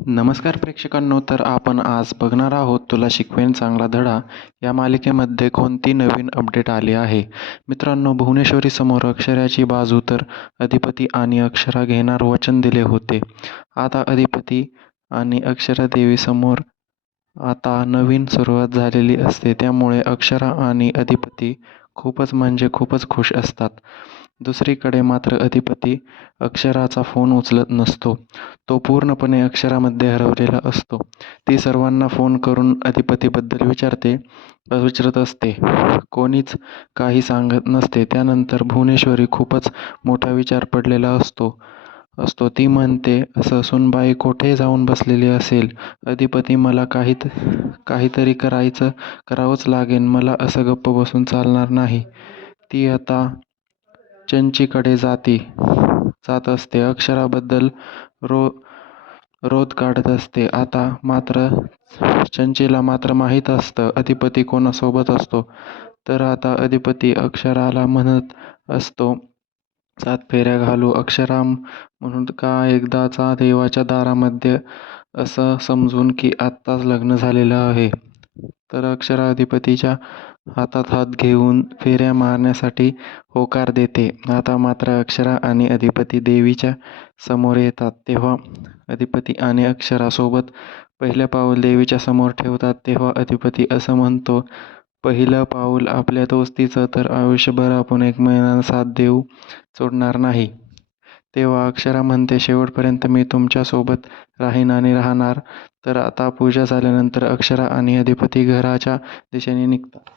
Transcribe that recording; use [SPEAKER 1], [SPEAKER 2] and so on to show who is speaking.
[SPEAKER 1] नमस्कार प्रेक्षकांनो तर आपण आज बघणार आहोत तुला शिकवेन चांगला धडा. या मालिकेमध्ये कोणती नवीन अपडेट आली आहे? मित्रांनो भुवनेश्वरी समोर अक्षराची बाजू तर अधिपती आणि अक्षरा घेणार वचन दिले होते. आता अधिपती आणि अक्षरा आता नवीन सुरुवात झालेली असते. त्यामुळे अक्षरा आणि अधिपती खूपच म्हणजे खूपच खुश असतात. दुसरीकडे मात्र अधिपती अक्षराचा फोन उचलत नसतो. तो पूर्णपणे अक्षरामध्ये हरवलेला असतो. ती सर्वांना फोन करून अधिपतीबद्दल विचारते विचारत असते. कोणीच काही सांगत नसते. त्यानंतर भुवनेश्वरी खूपच मोठा विचार पडलेला असतो. असतो. ती म्हणते असं सुनबाई कोठे जाऊन बसलेली असेल? अधिपती मला काही काहीतरी करायचं करावंच लागेल मला असं गप्प बसून चालणार नाही. ती आता चंचीकडे जाती. जात असते. अक्षराबद्दल रो रोध काढत असते. आता मात्र चंचीला मात्र माहीत असतं. अधिपती कोणासोबत असतो? तर आता अधिपती अक्षराला म्हणत असतो सात फेऱ्या घालू अक्षराम म्हणून का एकदाचा देवाच्या दारामध्ये असं समजून की आत्ताच लग्न झालेलं आहे? तर अक्षरा अधिपतीच्या हातात हात घेऊन फेऱ्या मारण्यासाठी होकार देते. आता मात्र अक्षरा आणि अधिपती देवीच्या समोर येतात. तेव्हा अधिपती आणि अक्षरासोबत पहिलं पाऊल देवीच्या समोर ठेवतात. तेव्हा अधिपती असं म्हणतो पहिलं पाऊल आपल्या दोस्तीचं तर आयुष्यभर आपण एकमेकांना साथ देऊ सोडणार नाही. तेव्हा अक्षरा म्हणते शेवटपर्यंत मी तुमच्यासोबत राहीन आणि राहणार. तर आता पूजा झाल्यानंतर अक्षरा आणि अधिपती घराच्या दिशेने निघतात.